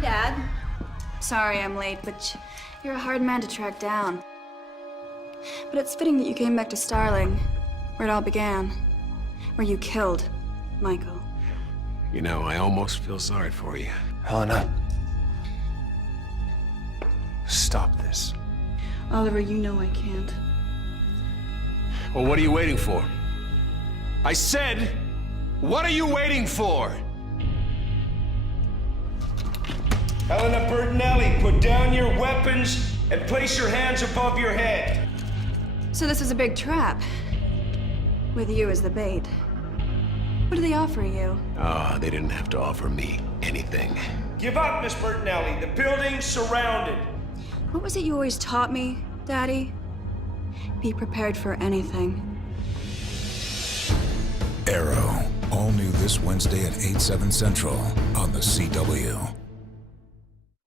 Hey, Dad. Sorry I'm late, but you're a hard man to track down. But it's fitting that you came back to Starling, where it all began. Where you killed Michael. You know, I almost feel sorry for you. Helena. Stop this. Oliver, you know I can't. Well, what are you waiting for? I said, what are you waiting for? Helena Bertinelli, put down your weapons and place your hands above your head. So this is a big trap. With you as the bait. What do they offer you? They didn't have to offer me anything. Give up, Miss Bertinelli. The building's surrounded. What was it you always taught me, Daddy? Be prepared for anything. Arrow, all new this Wednesday at 8/7 Central on the CW.